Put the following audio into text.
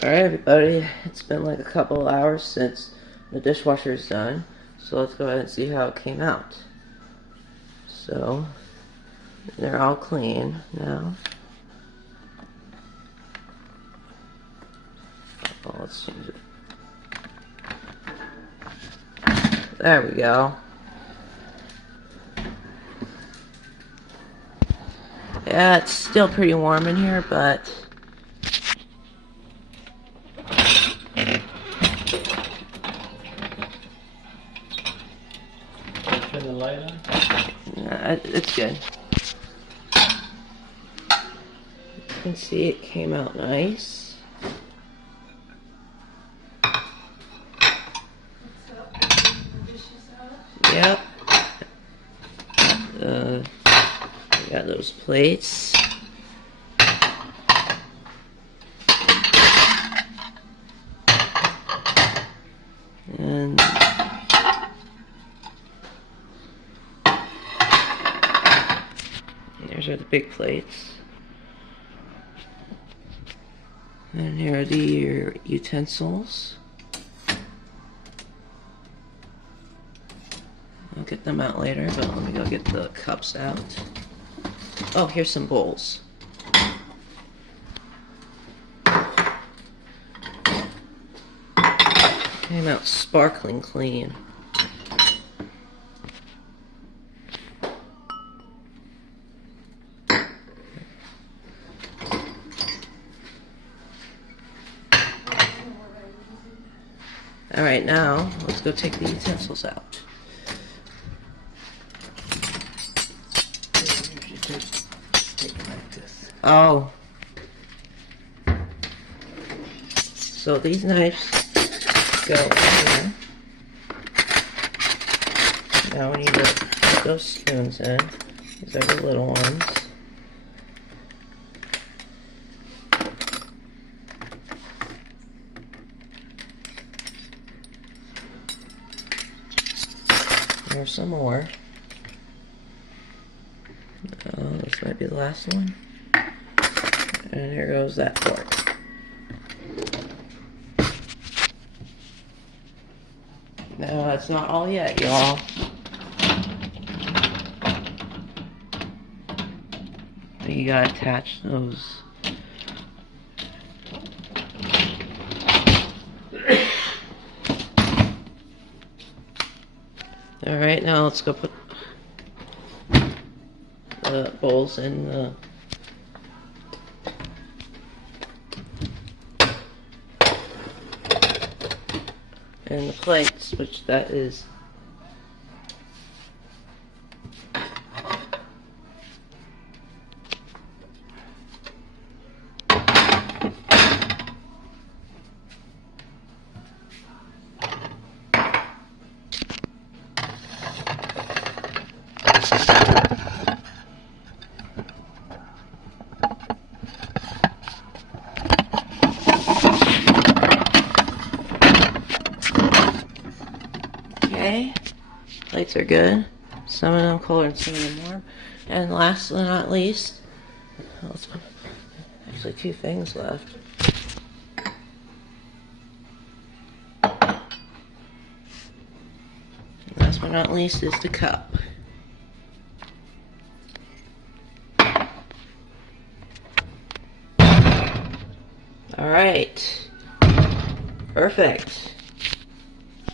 Alright everybody, it's been like a couple of hours since the dishwasher is done, so let's go ahead and see how it came out. So, they're all clean now. Oh, let's change it. There we go. Yeah, it's still pretty warm in here, but Turn the light on. it's good. You can see it came out nice. Yep. We got those plates. And there's are the big plates. And here are your utensils. I'll get them out later, but let me go get the cups out. Oh, here's some bowls. Came out sparkling clean. Alright, now let's go take the utensils out. Oh. So these knives go in here. Now we need to put those spoons in. These are the little ones. There's some more. Oh, this might be the last one. And here goes that fork. No, that's not all yet, y'all. You gotta attach those. Alright, now let's go put the bowls in the plates, which that is okay. Plates are good. Some of them colder and some of them warm. And last but not least, actually 2 things left. Last but not least is the cup. Alright. Perfect.